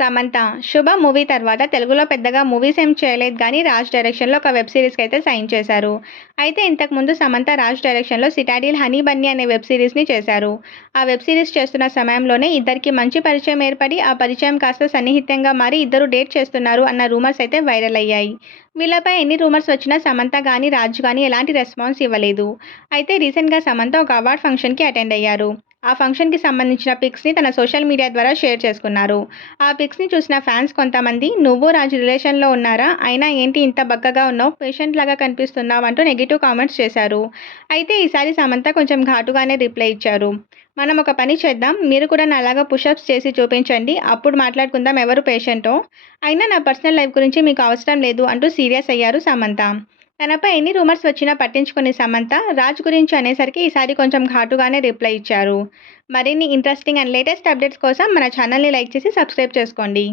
సమంత శుభ మూవీ తర్వాత తెలుగులో పెద్దగా మూవీస్ ఏం చేయలేదు కానీ రాజ్ డైరెక్షన్లో ఒక వెబ్ సిరీస్కి అయితే సైన్ చేశారు. అయితే ఇంతకుముందు సమంత రాజ్ డైరెక్షన్లో సిటాడిల్ హనీ బన్నీ అనే వెబ్ సిరీస్ని చేశారు. ఆ వెబ్ సిరీస్ చేస్తున్న సమయంలోనే ఇద్దరికి మంచి పరిచయం ఏర్పడి ఆ పరిచయం కాస్త సన్నిహితంగా మారి ఇద్దరు డేట్ చేస్తున్నారు అన్న రూమర్స్ అయితే వైరల్ అయ్యాయి. వీళ్ళపై ఎన్ని రూమర్స్ వచ్చినా సమంత కానీ రాజ్ కానీ ఎలాంటి రెస్పాన్స్ ఇవ్వలేదు. అయితే రీసెంట్గా సమంత ఒక అవార్డ్ ఫంక్షన్కి అటెండ్ అయ్యారు. ఆ ఫంక్షన్కి సంబంధించిన పిక్స్ని తన సోషల్ మీడియా ద్వారా షేర్ చేసుకున్నారు. ఆ పిక్స్ని చూసిన ఫ్యాన్స్ కొంతమంది నువ్వు రాజు రిలేషన్లో ఉన్నారా? అయినా ఏంటి ఇంత బక్కగా ఉన్నావు? పేషెంట్ లాగా కనిపిస్తున్నావు అంటూ నెగిటివ్ కామెంట్స్ చేశారు. అయితే ఈసారి సమంత కొంచెం ఘాటుగానే రిప్లై ఇచ్చారు. మనం ఒక పని చేద్దాం. మీరు కూడా నాలాగా పుషప్స్ చేసి చూపించండి. అప్పుడు మాట్లాడుకుందాం ఎవరు పేషెంటో. అయినా నా పర్సనల్ లైఫ్ గురించి మీకు అవసరం లేదు అంటూ సీరియస్ అయ్యారు సమంత. తనపై ఎన్ని రూమర్స్ వచ్చినా పట్టించుకునే సమంత రాజ్ గురించి అనేసరికి ఈసారి కొంచెం ఘాటుగానే రిప్లై ఇచ్చారు. మరిన్ని ఇంట్రెస్టింగ్ అండ్ లేటెస్ట్ అప్డేట్స్ కోసం మన ఛానల్ని లైక్ చేసి సబ్స్క్రైబ్ చేసుకోండి.